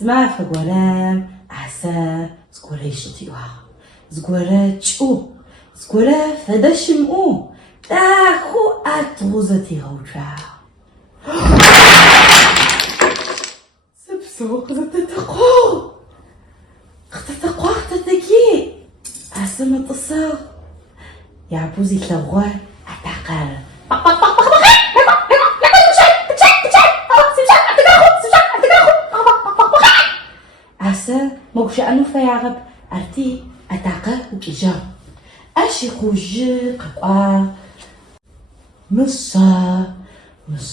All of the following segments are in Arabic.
زما فقولم عسى زقولي شتيوها زقولة شو زقولة فدشمو تاخو أتوزتي هوجا سبسوق زتتقو اختتقو اختتكي عسى متصو يا بوزي تلغوه أتاقل عسى موكشة أنو فياغب أرتي أتاقه وكيجا أشي خوجي قطع مصا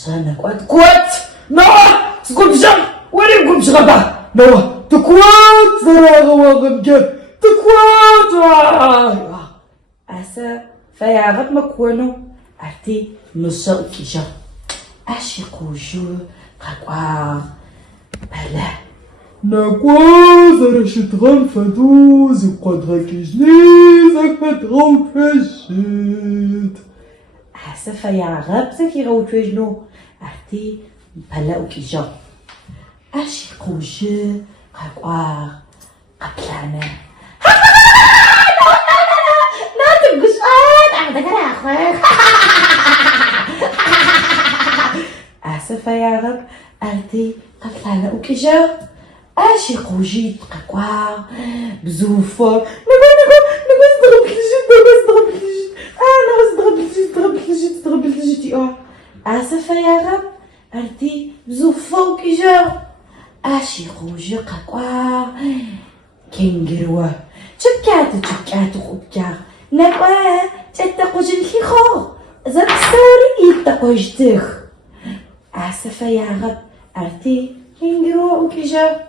نقوات كوات نوع تقول بجم وين نقول بجغبا نوع تكوات زراغ وغبجة تكوات عسى فياغب مكوانو أرتي مصا وكيجا أشي خوجي قطع بلا نقوى زرشت غنفدوز وقدرك جنيزك فتغوت فشت حسفة يا غاب زكي غوت وجنو أرتي بلا وكيجا أشي قوجي قاقوا قبلانا لا تبقش أعمدك أنا أخوك حسفة يا غاب أرتي قبلانا وكيجا أشي قوجي قاقوا بزوفة نبغى ضرب الجيت آسفة يا رب أرتي بزوفة وكيجا أشي خوجي قاقوا كنجروة شكات وخبكا نقوى تتقو جنكي خو زاد ستوري يتقو جتخ آسفة يا رب أرتي كنجروة وكيجا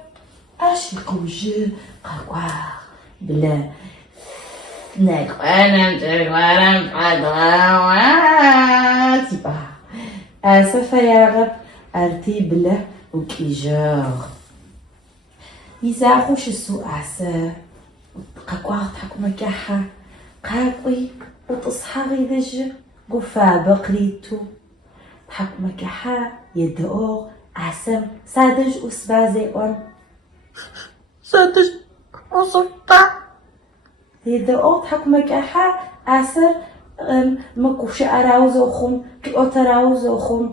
أشي خوجي قاقوا بلا نقوانم تبا آسفة يا رب أرتي بلا وكيجاغ يزاخوش السوء عسى قاقوا تحكو مكاحة قاقوي وتصحى غيدج قفا بقريتو تحكو مكاحة يدعو عسم سادج وسبازيقون سادج وصبتا يدعو تحكو مكاحة عسر مكوش أراوزوخم كيوت أراوزوخم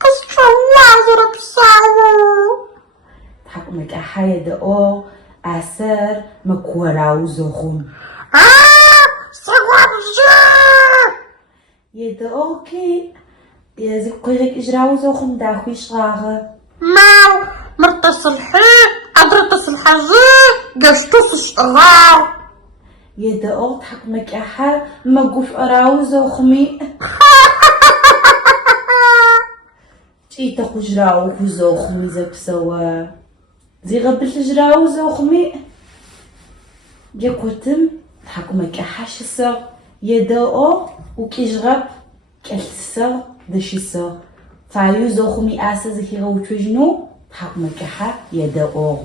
قصف الله بصاو تحكو مكاحة يدعو عسر مكو أراوزوخم صواب الجار يدعو كي يزيقويرك إجراوزوخم داخوي شغاغة ماو مرتصل حي أدرتصل حزي قشتوس اشتغار يدعو تحكو مكاحة مكوش أراوزوخمي تي تاخو جراو زوخمي زك سوا زي غبل جراو زوخمي جاكوتم تحكو مكاحة شسا يدعو وكيجغب كالسا دشيسا فايو زوخمي آسا زكي غوتوجنو تحكو مكاحة يدعو